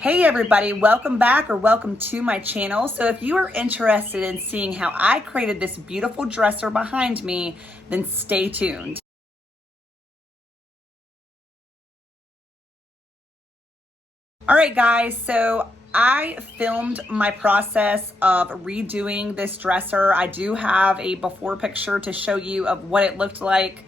Hey everybody, welcome back or welcome to my channel. So if you are interested in seeing how I created this beautiful dresser behind me, then stay tuned. All right guys, so I filmed my process of redoing this dresser. I do have a before picture to show you of what it looked like.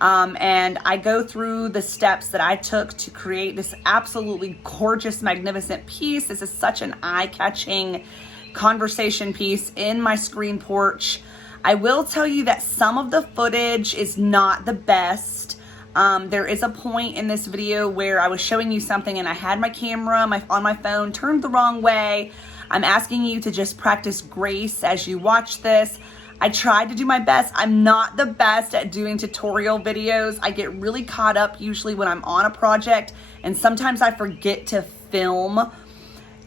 And I go through the steps that I took to create this absolutely gorgeous, magnificent piece. This is such an eye-catching conversation piece in my screen porch. I will tell you that some of the footage is not the best. There is a point in this video where I was showing you something and I had my camera on my phone turned the wrong way. I'm asking you to just practice grace as you watch this. I tried to do my best. I'm not the best at doing tutorial videos. I get really caught up usually when I'm on a project, and sometimes I forget to film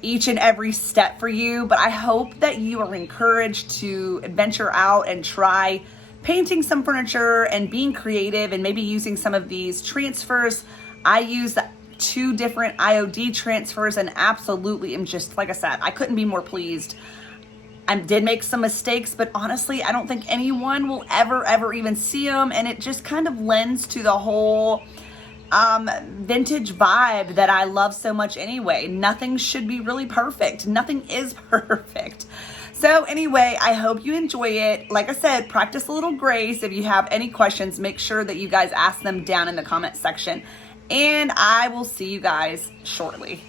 each and every step for you, but I hope that you are encouraged to venture out and try painting some furniture and being creative and maybe using some of these transfers. I use 2 different IOD transfers and absolutely am just, like I said, I couldn't be more pleased. I did make some mistakes, but honestly, I don't think anyone will ever even see them, and it just kind of lends to the whole vintage vibe that I love so much anyway. Nothing should be really perfect. Nothing is perfect. So anyway, I hope you enjoy it. Like I said, practice a little grace. If you have any questions, make sure that you guys ask them down in the comment section, and I will see you guys shortly.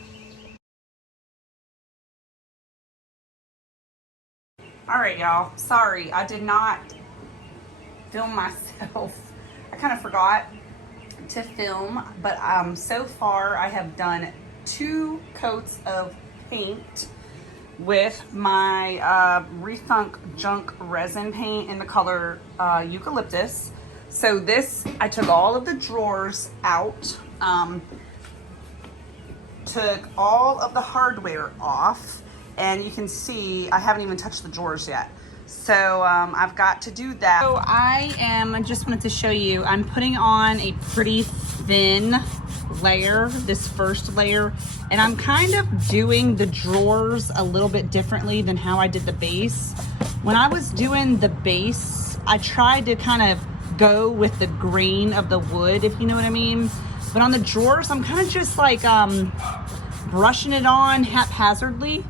All right, y'all. Sorry, I did not film myself. I kind of forgot to film, but so far I have done 2 coats of paint with my Rethunk Junk resin paint in the color Eucalyptus. So this, I took all of the drawers out, took all of the hardware off, and you can see I haven't even touched the drawers yet. So I've got to do that. So I just wanted to show you, I'm putting on a pretty thin layer, this first layer, and I'm kind of doing the drawers a little bit differently than how I did the base. When I was doing the base, I tried to kind of go with the grain of the wood, if you know what I mean. But on the drawers, I'm kind of just like brushing it on haphazardly.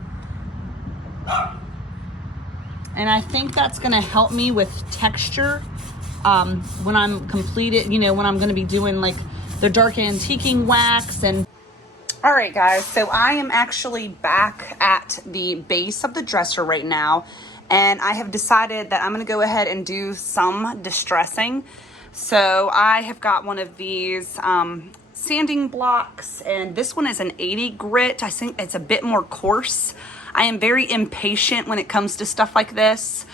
And I think that's gonna help me with texture when I'm completed, you know, when I'm gonna be doing like the dark antiquing wax. And all right guys, so I am actually back at the base of the dresser right now, and I have decided that I'm gonna go ahead and do some distressing. So I have got one of these sanding blocks, and this one is an 80 grit. I think it's a bit more coarse. I am very impatient when it comes to stuff like this.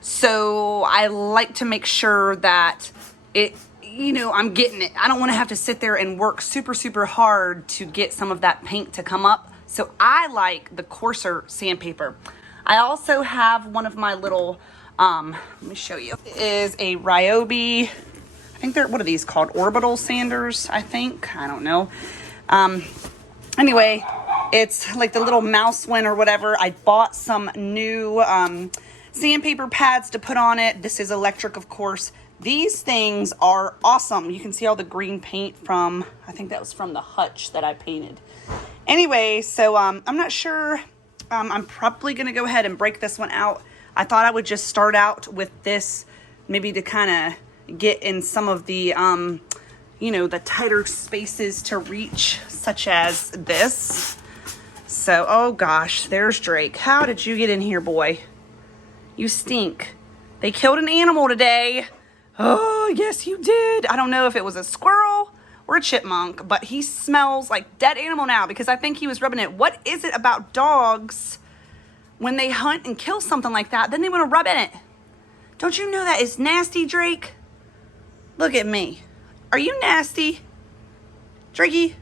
So I like to make sure that it, you know, I'm getting it. I don't want to have to sit there and work super hard to get some of that paint to come up. So I like the coarser sandpaper. I also have one of my little, let me show you, is a Ryobi. I think they're, what are these called? Orbital sanders, I think. I don't know. Anyway, it's like the little mouse one or whatever. I bought some new sandpaper pads to put on it. This is electric, of course. These things are awesome. You can see all the green paint from, I think that was from the hutch that I painted. Anyway, so I'm not sure. I'm probably going to go ahead and break this one out. I thought I would just start out with this, maybe to kind of get in some of the, you know, the tighter spaces to reach, such as this. So, oh gosh, there's Drake. How did you get in here, boy? You stink. They killed an animal today. Oh, yes, you did. I don't know if it was a squirrel or a chipmunk, but he smells like dead animal now because I think he was rubbing it. What is it about dogs when they hunt and kill something like that, then they want to rub in it? Don't you know that is nasty, Drake? Look at me. Are you nasty? Drakey,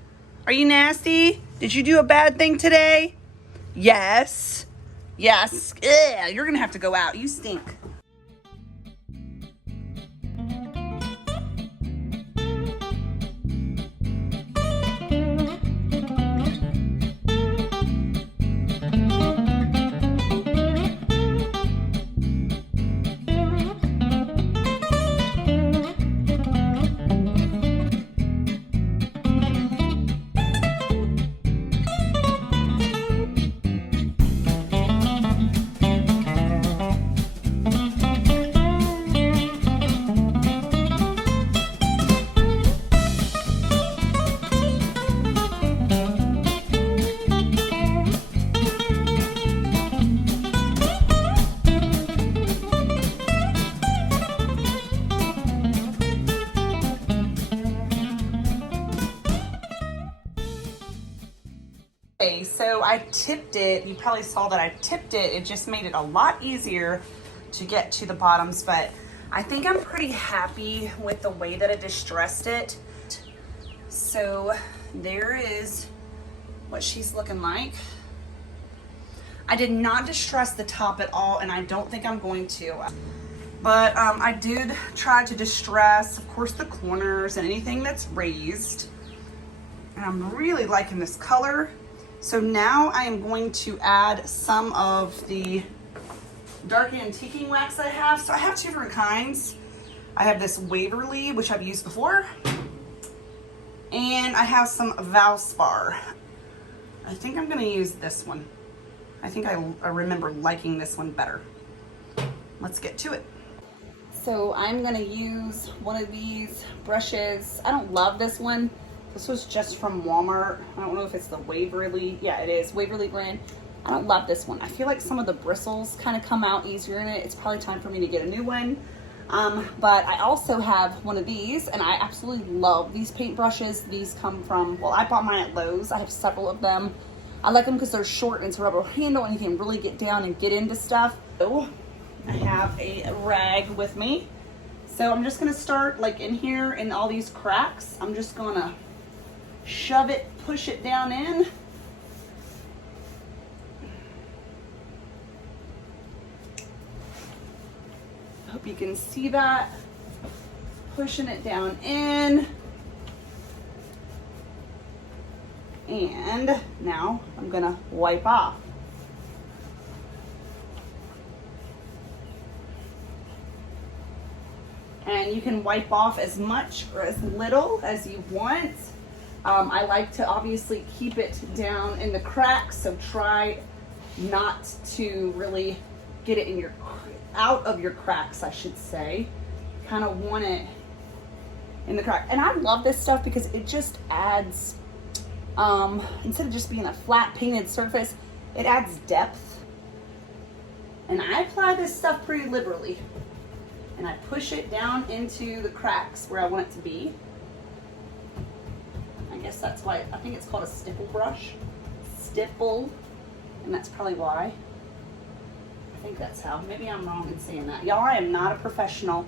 are you nasty? Did you do a bad thing today? Yes. Yes. Ugh, you're going to have to go out. You stink. Okay, so I tipped it. You probably saw that I tipped it. It just made it a lot easier to get to the bottoms, but I think I'm pretty happy with the way that I distressed it. So there is what she's looking like. I did not distress the top at all, and I don't think I'm going to. But I did try to distress, of course, the corners and anything that's raised. And I'm really liking this color. So now I am going to add some of the dark antiquing wax I have. So I have two different kinds. I have this Waverly, which I've used before. And I have some Valspar. I think I'm gonna use this one. I think I remember liking this one better. Let's get to it. So I'm gonna use one of these brushes. I don't love this one. This was just from Walmart. I don't know if it's the Waverly. Yeah, it is, Waverly brand. I don't love this one. I feel like some of the bristles kind of come out easier in it. It's probably time for me to get a new one. But I also have one of these, and I absolutely love these paint brushes. These come from, well, I bought mine at Lowe's. I have several of them. I like them because they're short and it's a rubber handle and you can really get down and get into stuff. So I have a rag with me. So I'm just gonna start like in here in all these cracks. I'm just gonna shove it, push it down in. I hope you can see that. Pushing it down in. And now I'm gonna wipe off. And you can wipe off as much or as little as you want. I like to obviously keep it down in the cracks, so try not to really get it in your, out of your cracks, I should say. Kind of want it in the crack. And I love this stuff because it just adds, instead of just being a flat painted surface, it adds depth. And I apply this stuff pretty liberally. And I push it down into the cracks where I want it to be. I guess that's why, I think it's called a stipple brush. Stipple, and that's probably why. I think that's how, maybe I'm wrong in saying that. Y'all, I am not a professional.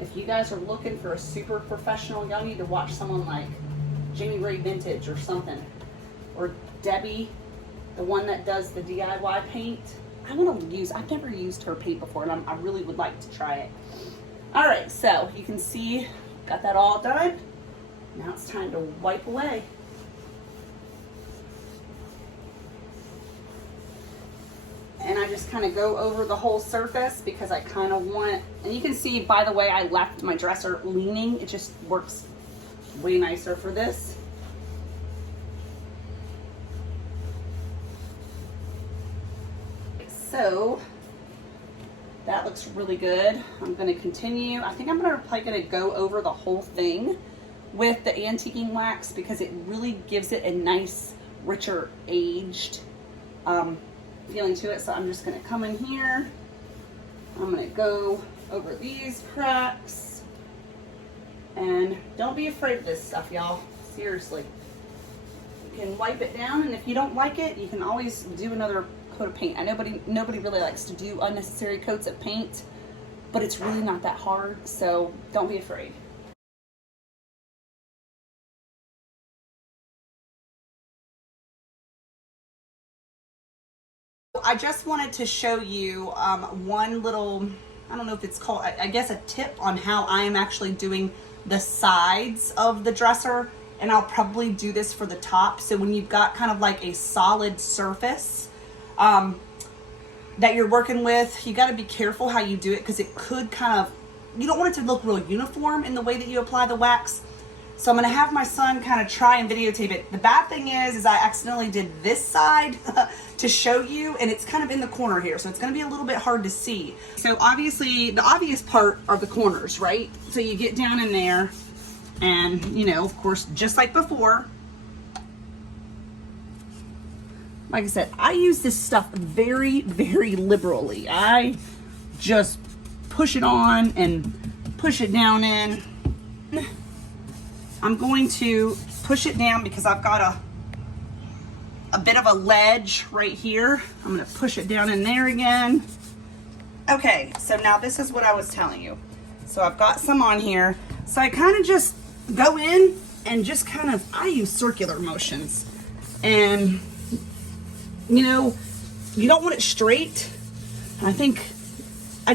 If you guys are looking for a super professional, y'all need to watch someone like Jamie Ray Vintage or something. Or Debbie, the one that does the DIY paint. I want to use, I've never used her paint before, and I really would like to try it. All right, so you can see, got that all done. Now it's time to wipe away. And I just kind of go over the whole surface because I kind of want, and you can see, by the way, I left my dresser leaning. It just works way nicer for this. So that looks really good. I'm going to continue. I think I'm probably going to go over the whole thing with the antiquing wax because it really gives it a nice, richer, aged feeling to it. So I'm just going to come in here. I'm going to go over these cracks. And don't be afraid of this stuff, y'all. Seriously. You can wipe it down, and if you don't like it, you can always do another coat of paint. I know nobody really likes to do unnecessary coats of paint, but it's really not that hard, so don't be afraid. I just wanted to show you one little, I don't know if it's called, I guess a tip on how I am actually doing the sides of the dresser, and I'll probably do this for the top. So when you've got kind of like a solid surface that you're working with, you got to be careful how you do it because it could kind of, you don't want it to look real uniform in the way that you apply the wax. So I'm going to have my son kind of try and videotape it. The bad thing is I accidentally did this side to show you, and it's kind of in the corner here, so it's going to be a little bit hard to see. So obviously the obvious part are the corners, right? So you get down in there and, you know, of course, just like before, like I said, I use this stuff very, very liberally. I just push it on and push it down in. I'm going to push it down because I've got a bit of a ledge right here. I'm gonna push it down in there again. Okay, so now this is what I was telling you. So I've got some on here. So I kind of just go in and just kind of, I use circular motions. And, you know, you don't want it straight. I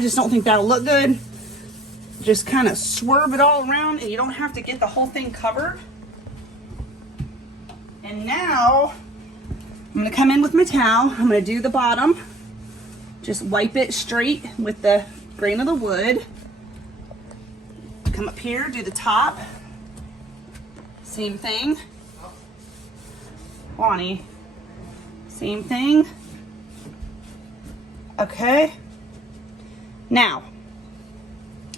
just don't think that'll look good. Just kind of swerve it all around, and you don't have to get the whole thing covered. And now I'm gonna come in with my towel. I'm gonna do the bottom. Just wipe it straight with the grain of the wood. Come up here, do the top. Same thing. Bonnie, same thing. Okay. Now,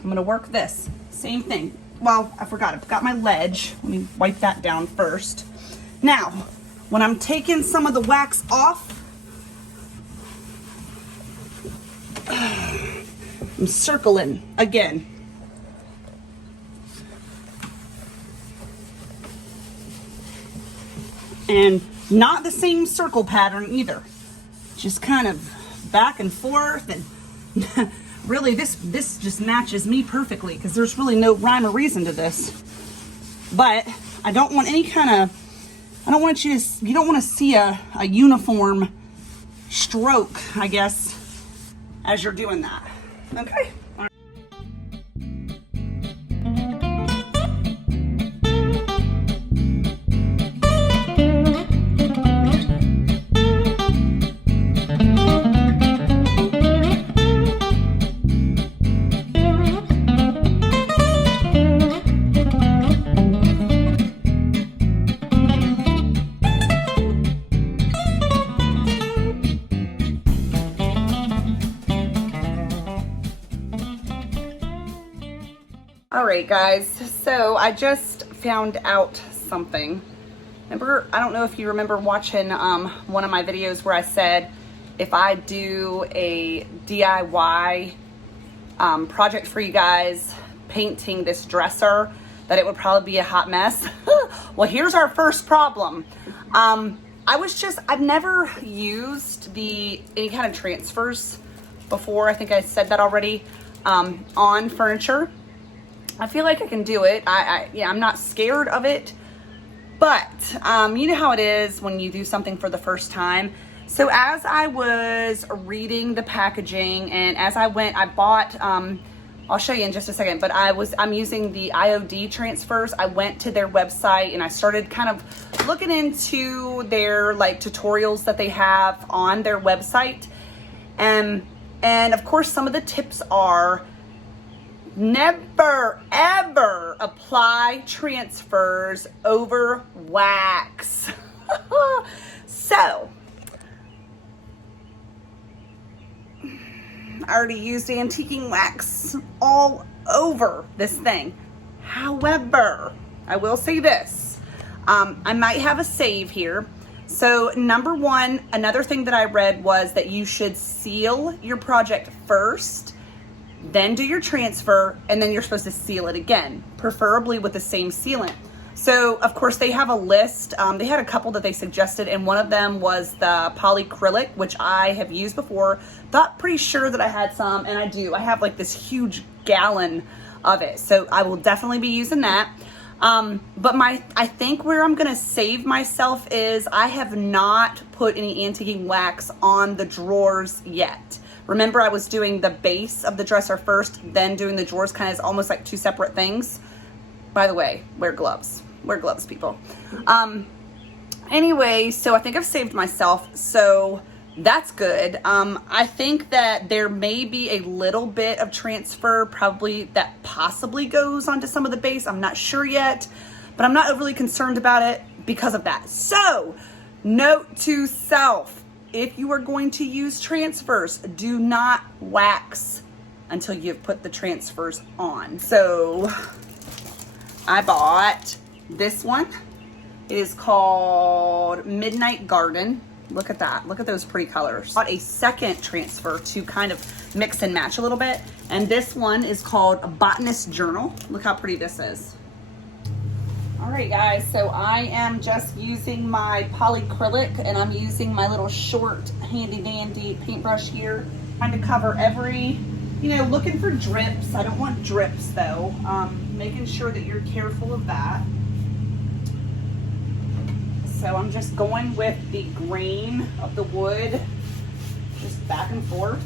I'm gonna work this. Same thing. Well, I forgot, I've got my ledge. Let me wipe that down first. Now, when I'm taking some of the wax off, I'm circling again. And not the same circle pattern either. Just kind of back and forth, and really this just matches me perfectly because there's really no rhyme or reason to this. But I don't want any kind of, I don't want you to, you don't want to see a uniform stroke, I guess, as you're doing that. Okay. Alright guys, so I just found out something. Remember, I don't know if you remember watching one of my videos where I said if I do a DIY project for you guys, painting this dresser, that it would probably be a hot mess. Well, here's our first problem. I've never used any kind of transfers before. I think I said that already, on furniture. I feel like I can do it. Yeah, I'm not scared of it, but you know how it is when you do something for the first time. So as I was reading the packaging, and as I went, I bought, I'll show you in just a second, but I'm using the IOD transfers. I went to their website and I started kind of looking into their like tutorials that they have on their website. And of course, some of the tips are never ever apply transfers over wax. So I already used antiquing wax all over this thing. However, I will say this, I might have a save here. So number one, another thing that I read was that you should seal your project first, then do your transfer, and then you're supposed to seal it again, preferably with the same sealant. So of course they have a list. They had a couple that they suggested, and one of them was the polyacrylic, which I have used before. Thought pretty sure that I had some, and I do. I have like this huge gallon of it, so I will definitely be using that. But I think where I'm gonna save myself is I have not put any antiquing wax on the drawers yet. Remember, I was doing the base of the dresser first, then doing the drawers, kind of almost like two separate things. By the way, wear gloves. Wear gloves, people. Anyway, so I think I've saved myself, so that's good. I think that there may be a little bit of transfer probably that possibly goes onto some of the base. I'm not sure yet, but I'm not overly concerned about it because of that. So, note to self. If you are going to use transfers, do not wax until you've put the transfers on. So I bought this one. It is called Midnight Garden. Look at that. Look at those pretty colors. Bought a second transfer to kind of mix and match a little bit. And this one is called Botanist Journal. Look how pretty this is. All right, guys, so I am just using my polyacrylic, and I'm using my little short handy dandy paintbrush here, trying to cover every, looking for drips. I don't want drips though. Making sure that you're careful of that. So I'm just going with the grain of the wood, just back and forth.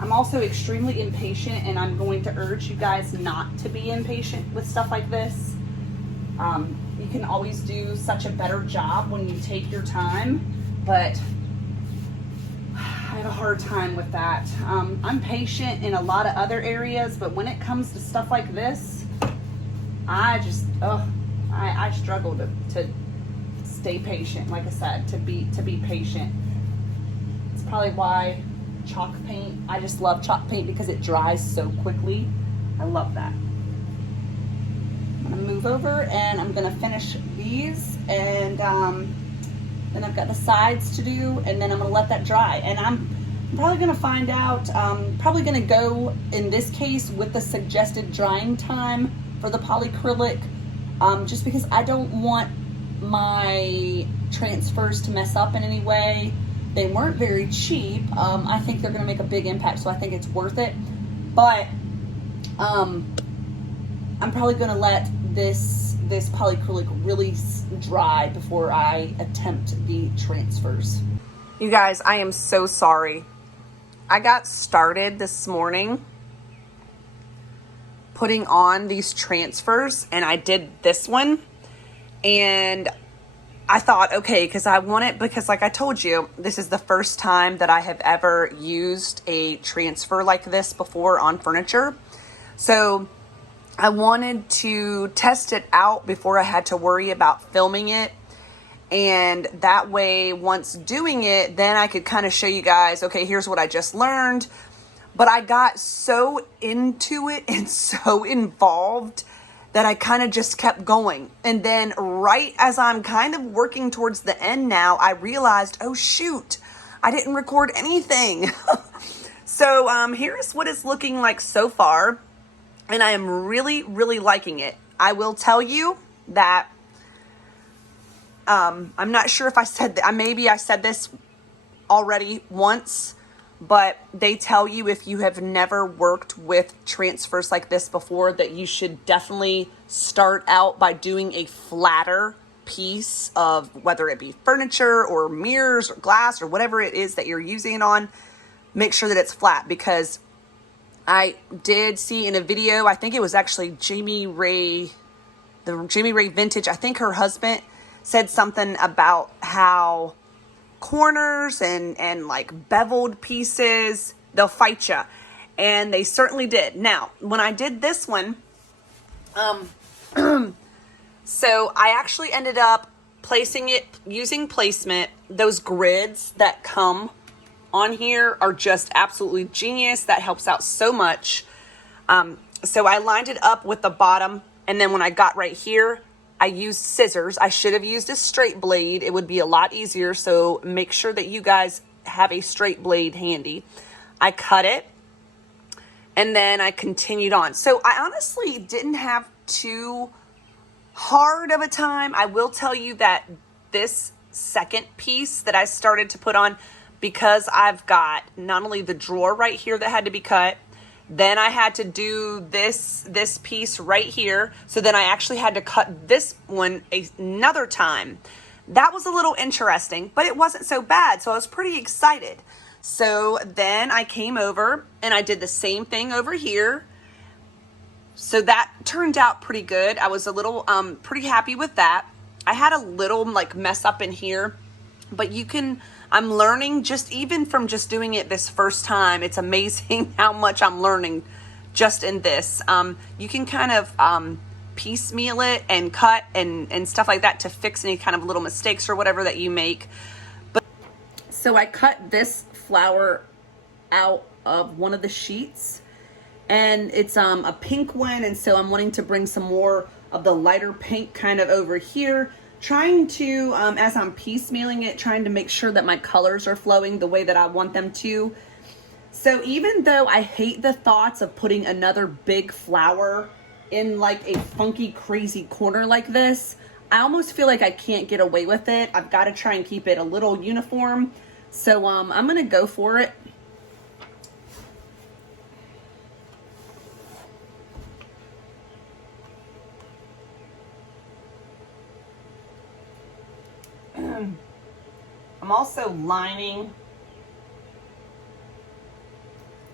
I'm also extremely impatient, and I'm going to urge you guys not to be impatient with stuff like this. You can always do such a better job when you take your time, but I have a hard time with that. I'm patient in a lot of other areas, but when it comes to stuff like this, I just, I struggle to stay patient. Like I said, to be patient. It's probably why chalk paint, I just love chalk paint because it dries so quickly. I love that. I'm gonna move over and I'm gonna finish these, and then I've got the sides to do, and then I'm gonna let that dry. And I'm probably gonna find out, probably gonna go in this case with the suggested drying time for the polyacrylic, just because I don't want my transfers to mess up in any way. They weren't very cheap. I think they're going to make a big impact, so I think it's worth it. But I'm probably going to let this polyacrylic really dry before I attempt the transfers. You guys, I am so sorry. I got started this morning putting on these transfers, and I did this one, and I thought, okay, because like I told you, this is the first time that I have ever used a transfer like this before on furniture. So I wanted to test it out before I had to worry about filming it. And that way, once doing it, then I could kind of show you guys, okay, here's what I just learned. But I got so into it and so involved that I kind of just kept going. And then right as I'm kind of working towards the end now, I realized, oh shoot, I didn't record anything. So here's what it's looking like so far. And I am really, really liking it. I will tell you that I'm not sure if I said that. Maybe I said this already once, but they tell you if you have never worked with transfers like this before, that you should definitely start out by doing a flatter piece of, whether it be furniture or mirrors or glass or whatever it is that you're using it on. Make sure that it's flat, because I did see in a video, I think it was actually Jamie Ray Vintage, I think her husband said something about how corners and like beveled pieces, they'll fight you, and they certainly did. Now, when I did this one, so I actually ended up placing it using placement. Those grids that come on here are just absolutely genius. That helps out so much. So I lined it up with the bottom, and then when I got right here, I used scissors. I should have used a straight blade. It would be a lot easier. So make sure that you guys have a straight blade handy. I cut it, and then I continued on. So I honestly didn't have too hard of a time. I will tell you that this second piece that I started to put on, because I've got not only the drawer right here that had to be cut, then I had to do this piece right here. So then I actually had to cut this one another time. That was a little interesting, but it wasn't so bad. So I was pretty excited. So then I came over and I did the same thing over here. So that turned out pretty good. I was a little pretty happy with that. I had a little like mess up in here, but I'm learning just even from just doing it this first time. It's amazing how much I'm learning just in this. You can kind of piecemeal it and cut and stuff like that to fix any kind of little mistakes or whatever that you make. But so I cut this flower out of one of the sheets, and it's a pink one, and so I'm wanting to bring some more of the lighter pink kind of over here, trying to as I'm piecemealing it, trying to make sure that my colors are flowing the way that I want them to. So even though I hate the thoughts of putting another big flower in like a funky, crazy corner like this, I almost feel like I can't get away with it. I've got to try and keep it a little uniform. So I'm going to go for it. I'm also lining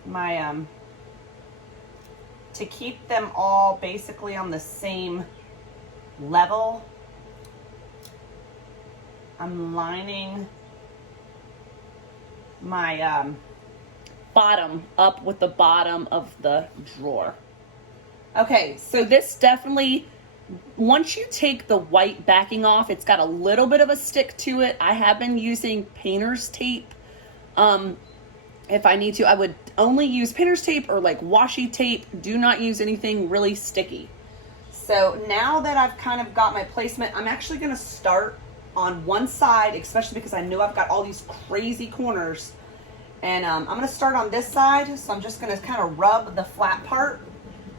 my, to keep them all basically on the same level. I'm lining my bottom up with the bottom of the drawer. Okay, so this definitely, once you take the white backing off, it's got a little bit of a stick to it. I have been using painter's tape. If I need to, I would only use painter's tape or like washi tape. Do not use anything really sticky. So now that I've kind of got my placement, I'm actually going to start on one side, especially because I know I've got all these crazy corners. And I'm going to start on this side. So I'm just going to kind of rub the flat part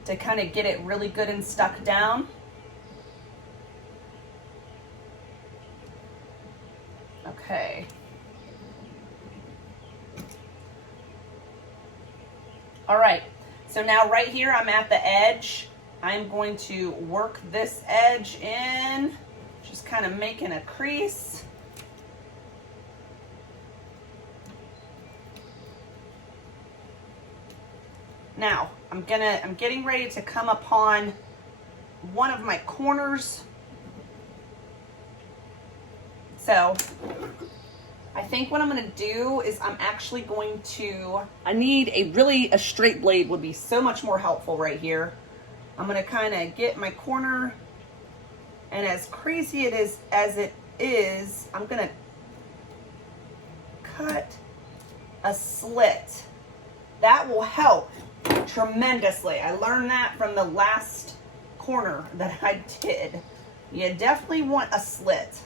to kind of get it really good and stuck down. Okay. All right, so now right here, I'm at the edge. I'm going to work this edge in, just kind of making a crease. Now, I'm getting ready to come upon one of my corners. So I think what I'm going to do is I'm actually going to, I need a straight blade would be so much more helpful right here. I'm going to kind of get my corner, and as crazy as it is, I'm going to cut a slit. That will help tremendously. I learned that from the last corner that I did. You definitely want a slit.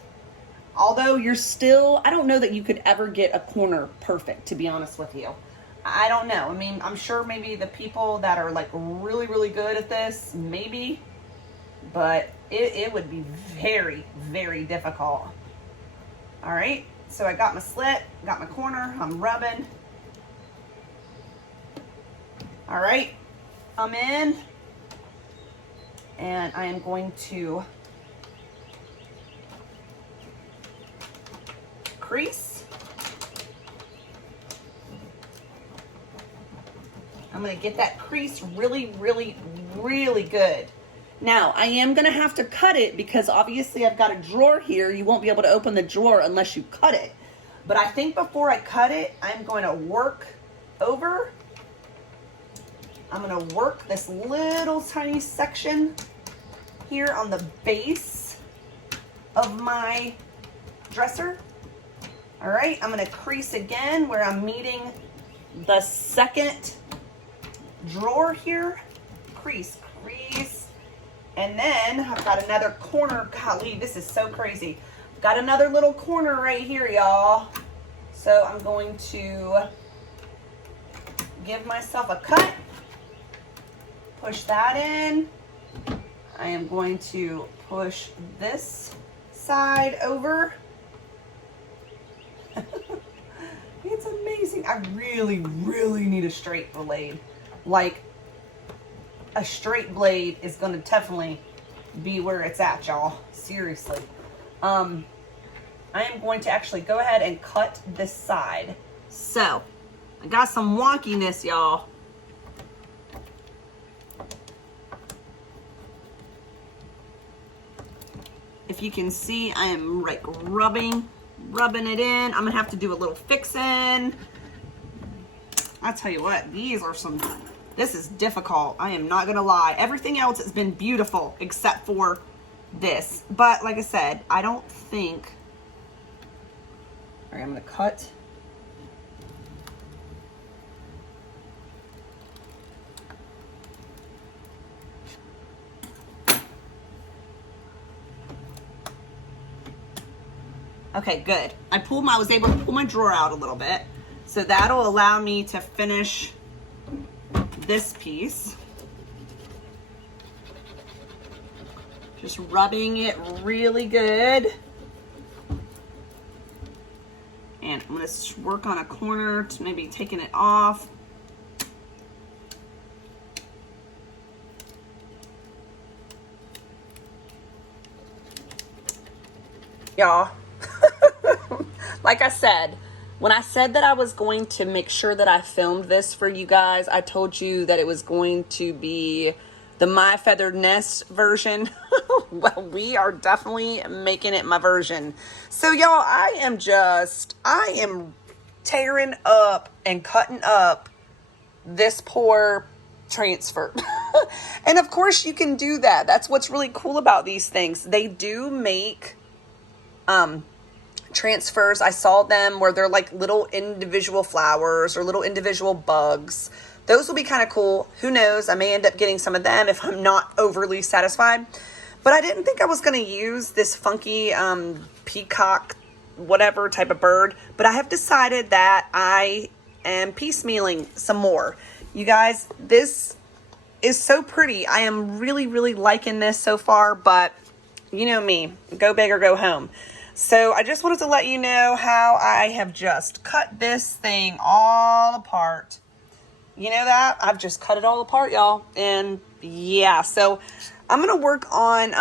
Although you're still, I don't know that you could ever get a corner perfect, to be honest with you. I don't know. I mean, I'm sure maybe the people that are like really, really good at this, maybe, but it would be very, very difficult. All right, so I got my slit, got my corner, I'm rubbing. All right, I'm in, and I am going to crease. I'm going to get that crease really, really, really good. Now, I am going to have to cut it because obviously I've got a drawer here. You won't be able to open the drawer unless you cut it. But I think before I cut it, I'm going to work over. I'm going to work this little tiny section here on the base of my dresser. All right, I'm going to crease again where I'm meeting the second drawer here. Crease, crease. And then I've got another corner. Golly, this is so crazy. I've got another little corner right here, y'all. So I'm going to give myself a cut. Push that in. I am going to push this side over. It's amazing. I really, really need a straight blade. Like, a straight blade is going to definitely be where it's at, y'all. Seriously. I am going to actually go ahead and cut this side. So, I got some wonkiness, y'all. If you can see, I am like rubbing it in. I'm gonna have to do a little fixing. I'll tell you what, this is difficult. I am not gonna lie. Everything else has been beautiful except for this. But like I said, I don't think, all right, I'm gonna cut. Okay, good. I was able to pull my drawer out a little bit. So that'll allow me to finish this piece. Just rubbing it really good. And I'm going to work on a corner to maybe taking it off. Y'all, like I said, when I said that I was going to make sure that I filmed this for you guys, I told you that it was going to be the My Feathered Nest version. Well, we are definitely making it my version. So y'all, I am tearing up and cutting up this poor transfer. And of course you can do that. That's what's really cool about these things. They do make transfers. I saw them where they're like little individual flowers or little individual bugs. Those will be kind of cool. Who knows? I may end up getting some of them if I'm not overly satisfied. But I didn't think I was going to use this funky peacock whatever type of bird. But I have decided that I am piecemealing some more. You guys, this is so pretty. I am really, really liking this so far. But you know me, go big or go home. So I just wanted to let you know how I have just cut this thing all apart. You know that? I've just cut it all apart, y'all. And yeah, so I'm going to work on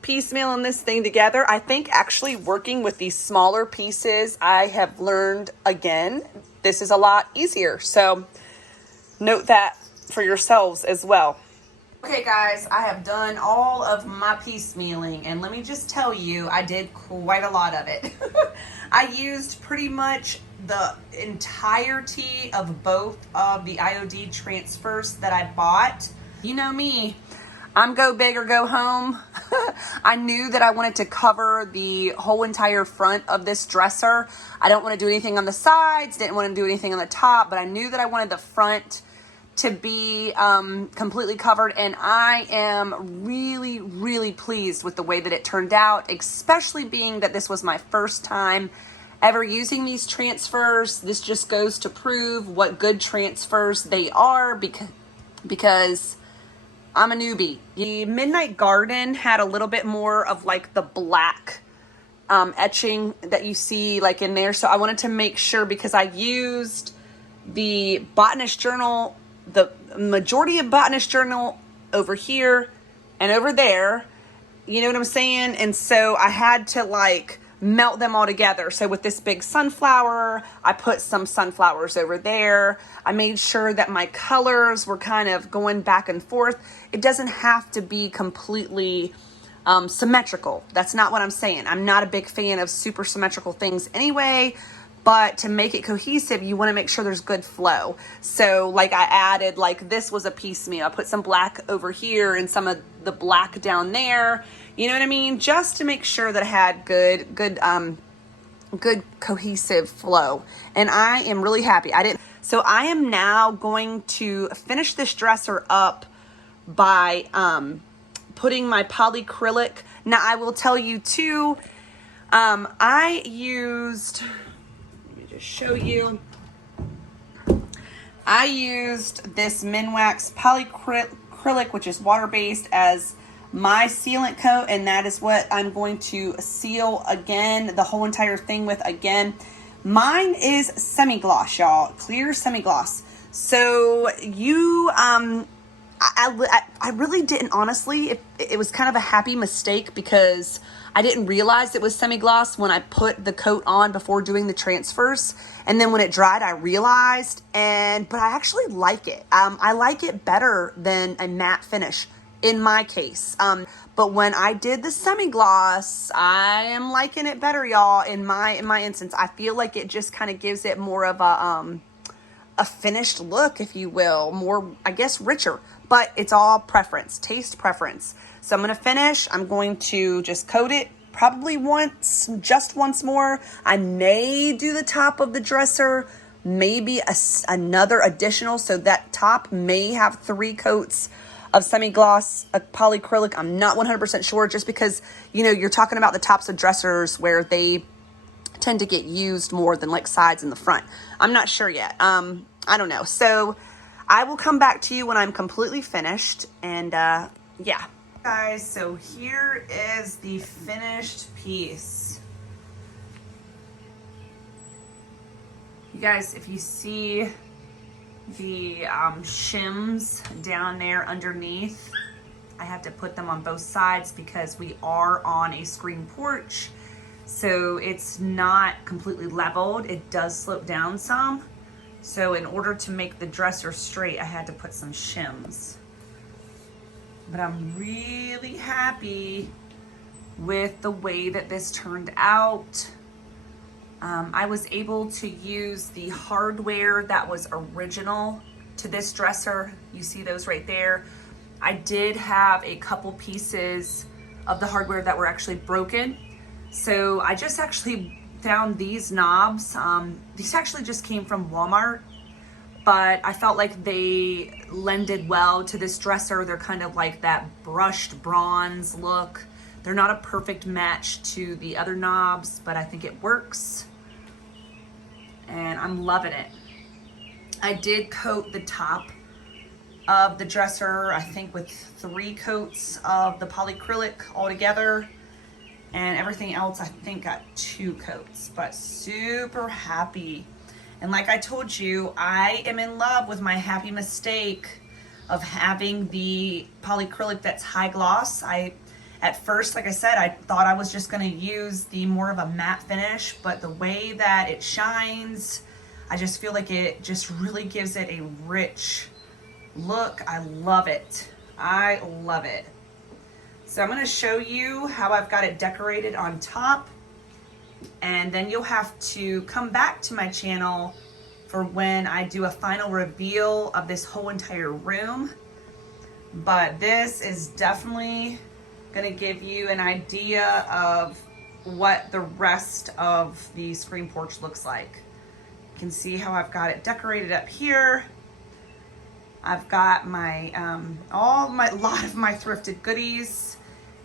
piecemealing this thing together. I think actually working with these smaller pieces, I have learned again, this is a lot easier. So note that for yourselves as well. Okay guys, I have done all of my piecemealing, and let me just tell you, I did quite a lot of it. I used pretty much the entirety of both of the IOD transfers that I bought. You know me, I'm go big or go home. I knew that I wanted to cover the whole entire front of this dresser. I don't want to do anything on the sides, didn't want to do anything on the top, but I knew that I wanted the front to be completely covered, and I am really, really pleased with the way that it turned out, especially being that this was my first time ever using these transfers. This just goes to prove what good transfers they are, because I'm a newbie. The Midnight Garden had a little bit more of like the black etching that you see like in there, so I wanted to make sure, because I used the Botanist Journal, the majority of Botanist Journal over here and over there, you know what I'm saying? And so I had to like melt them all together. So with this big sunflower, I put some sunflowers over there. I made sure that my colors were kind of going back and forth. It doesn't have to be completely symmetrical. That's not what I'm saying. I'm not a big fan of super symmetrical things anyway. But to make it cohesive, you want to make sure there's good flow. So like I added, like this was a piecemeal. I put some black over here and some of the black down there. You know what I mean? Just to make sure that I had good cohesive flow. And I am really happy. So I am now going to finish this dresser up by putting my polycrylic. Now I will tell you too, I used... show you, I used this Minwax polycrylic, which is water-based, as my sealant coat, and that is what I'm going to seal again the whole entire thing with again. Mine is semi-gloss, y'all, clear semi-gloss. So you I really didn't, honestly. It was kind of a happy mistake, because I didn't realize it was semi-gloss when I put the coat on before doing the transfers. And then when it dried, I realized, but I actually like it. I like it better than a matte finish in my case. But when I did the semi-gloss, I am liking it better, y'all. In my instance, I feel like it just kind of gives it more of a finished look, if you will, more, I guess, richer. But it's all preference, taste preference. So I'm going to finish. I'm going to just coat it probably just once more. I may do the top of the dresser, maybe another additional, so that top may have 3 coats of semi-gloss polycrylic. I'm not 100% sure, just because, you know, you're talking about the tops of dressers where they tend to get used more than like sides in the front. I'm not sure yet. I don't know. So I will come back to you when I'm completely finished. And yeah. Guys, so here is the finished piece. You guys, if you see the shims down there underneath, I have to put them on both sides because we are on a screen porch. So it's not completely leveled. It does slope down some. So in order to make the dresser straight, I had to put some shims. But I'm really happy with the way that this turned out. I was able to use the hardware that was original to this dresser. You see those right there. I did have a couple pieces of the hardware that were actually broken. So I just actually found these knobs. These actually just came from Walmart, but I felt like they lended well to this dresser. They're kind of like that brushed bronze look. They're not a perfect match to the other knobs, but I think it works. And I'm loving it. I did coat the top of the dresser, I think with 3 coats of the polyacrylic altogether. And everything else, I think got 2 coats, but super happy. And like I told you, I am in love with my happy mistake of having the polyacrylic that's high gloss. At first, like I said, I thought I was just gonna use the more of a matte finish, but the way that it shines, I just feel like it just really gives it a rich look. I love it. I love it. So I'm gonna show you how I've got it decorated on top, and then you'll have to come back to my channel for when I do a final reveal of this whole entire room. But this is definitely gonna give you an idea of what the rest of the screen porch looks like. You can see how I've got it decorated up here. I've got my lot of my thrifted goodies.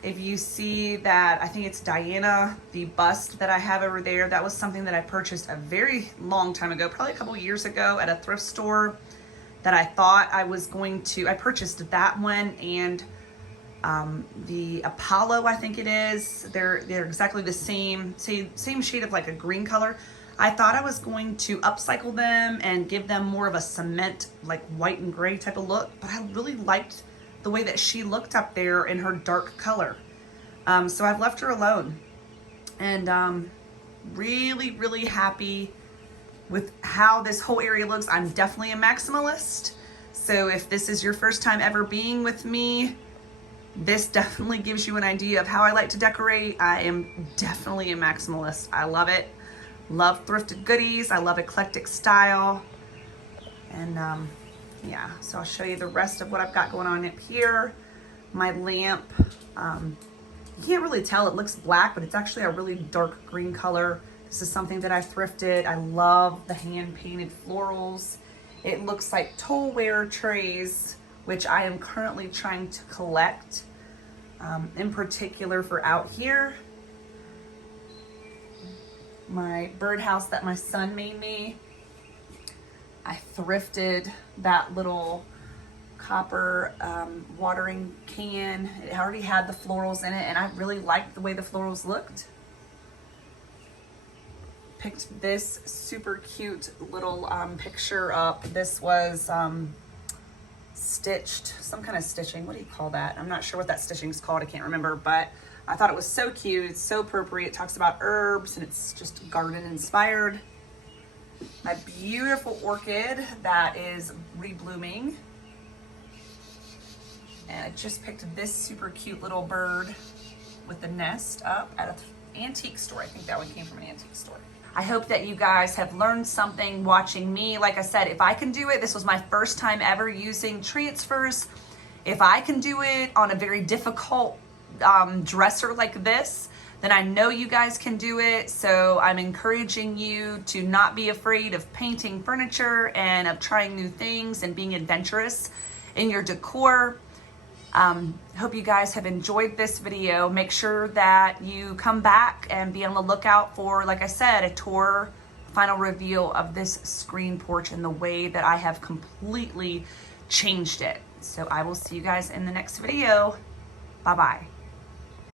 If you see that, I think it's Diana, the bust that I have over there, that was something that I purchased a very long time ago, probably a couple years ago at a thrift store that I thought I was going to, I purchased that one and the Apollo, I think it is. They're exactly the same shade of like a green color. I thought I was going to upcycle them and give them more of a cement, like white and gray type of look, but I really liked the way that she looked up there in her dark color. So I've left her alone. And really, really happy with how this whole area looks. I'm definitely a maximalist. So if this is your first time ever being with me, this definitely gives you an idea of how I like to decorate. I am definitely a maximalist. I love it. Love thrifted goodies. I love eclectic style. And yeah, so I'll show you the rest of what I've got going on up here. My lamp, you can't really tell, it looks black, but it's actually a really dark green color. This is something that I thrifted. I love the hand painted florals. It looks like Tolware trays, which I am currently trying to collect, in particular for out here. My birdhouse that my son made me. I thrifted that little copper watering can. It already had the florals in it, and I really liked the way the florals looked. Picked this super cute little picture up. This was stitched, some kind of stitching. What do you call that? I'm not sure what that stitching is called. I can't remember, but I thought it was so cute. It's so appropriate. It talks about herbs and it's just garden inspired. My beautiful orchid that is reblooming. And I just picked this super cute little bird with the nest up at an antique store. I think that one came from an antique store. I hope that you guys have learned something watching me. Like I said, if I can do it, this was my first time ever using transfers. If I can do it on a very difficult dresser like this, then I know you guys can do it. So I'm encouraging you to not be afraid of painting furniture and of trying new things and being adventurous in your decor. Hope you guys have enjoyed this video. Make sure that you come back and be on the lookout for, like I said, a tour, final reveal of this screen porch and the way that I have completely changed it. So I will see you guys in the next video. Bye-bye.